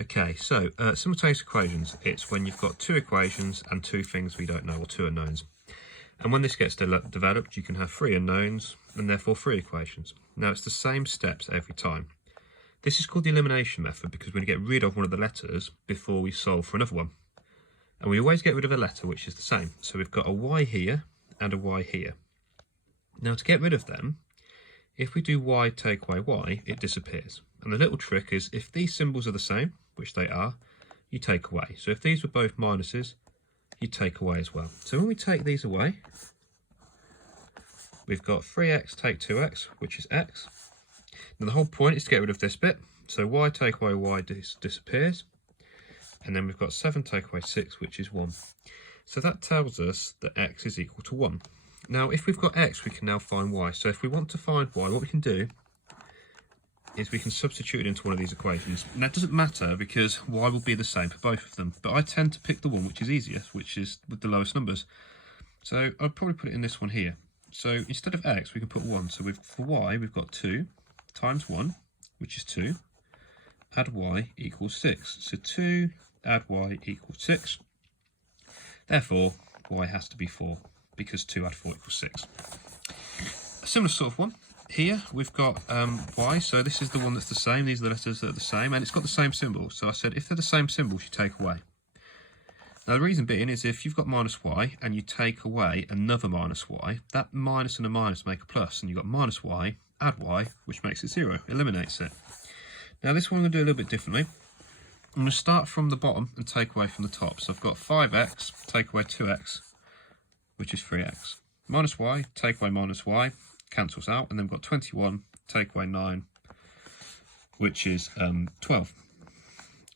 Okay, so simultaneous equations, it's when you've got two equations and two things we don't know, or two unknowns. And when this gets developed, you can have three unknowns and therefore three equations. Now it's the same steps every time. This is called the elimination method because we're going to get rid of one of the letters before we solve for another one. And we always get rid of a letter which is the same. So we've got a y here and a y here. Now to get rid of them, if we do y take away y, it disappears. And the little trick is if these symbols are the same, which they are, you take away. So if these were both minuses, you take away as well. So when we take these away, we've got 3x take 2x, which is x. Now the whole point is to get rid of this bit. So y take away y disappears. And then we've got 7 take away 6, which is 1. So that tells us that x is equal to 1. Now if we've got x, we can now find y. So if we want to find y, what we can do is we can substitute it into one of these equations. And that doesn't matter because y will be the same for both of them. But I tend to pick the one which is easiest, which is with the lowest numbers. So I'll probably put it in this one here. So instead of x, we can put 1. So for y, we've got 2 times 1, which is 2, add y equals 6. So 2 add y equals 6. Therefore, y has to be 4 because 2 add 4 equals 6. A similar sort of one. Here we've got y, so this is the one that's the same, these are the letters that are the same, and it's got the same symbol. So I said if they're the same symbols, you take away. Now the reason being is if you've got minus y and you take away another minus y, that minus and a minus make a plus, and you've got minus y, add y, which makes it 0, eliminates it. Now this one I'm going to do a little bit differently. I'm going to start from the bottom and take away from the top. So I've got 5x, take away 2x, which is 3x. Minus y, take away minus y, cancels out, and then we've got 21, take away 9, which is 12.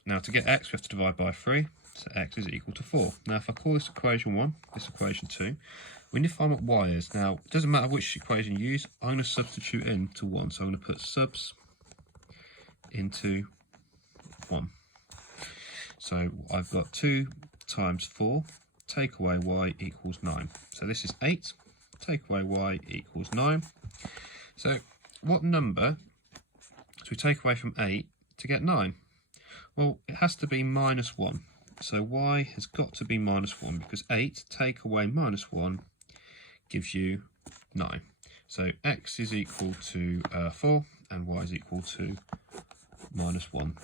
Now to get x, we have to divide by 3, so x is equal to 4. Now if I call this equation 1, this equation 2, we need to find what y is. Now it doesn't matter which equation you use, I'm going to substitute into 1. So I'm going to put subs into 1. So I've got 2 times 4, take away y equals 9. So this is 8. Take away y equals 9. So what number do we take away from 8 to get 9? Well, it has to be minus 1. So y has got to be minus 1 because 8 take away minus 1 gives you 9. So x is equal to 4 and y is equal to minus 1.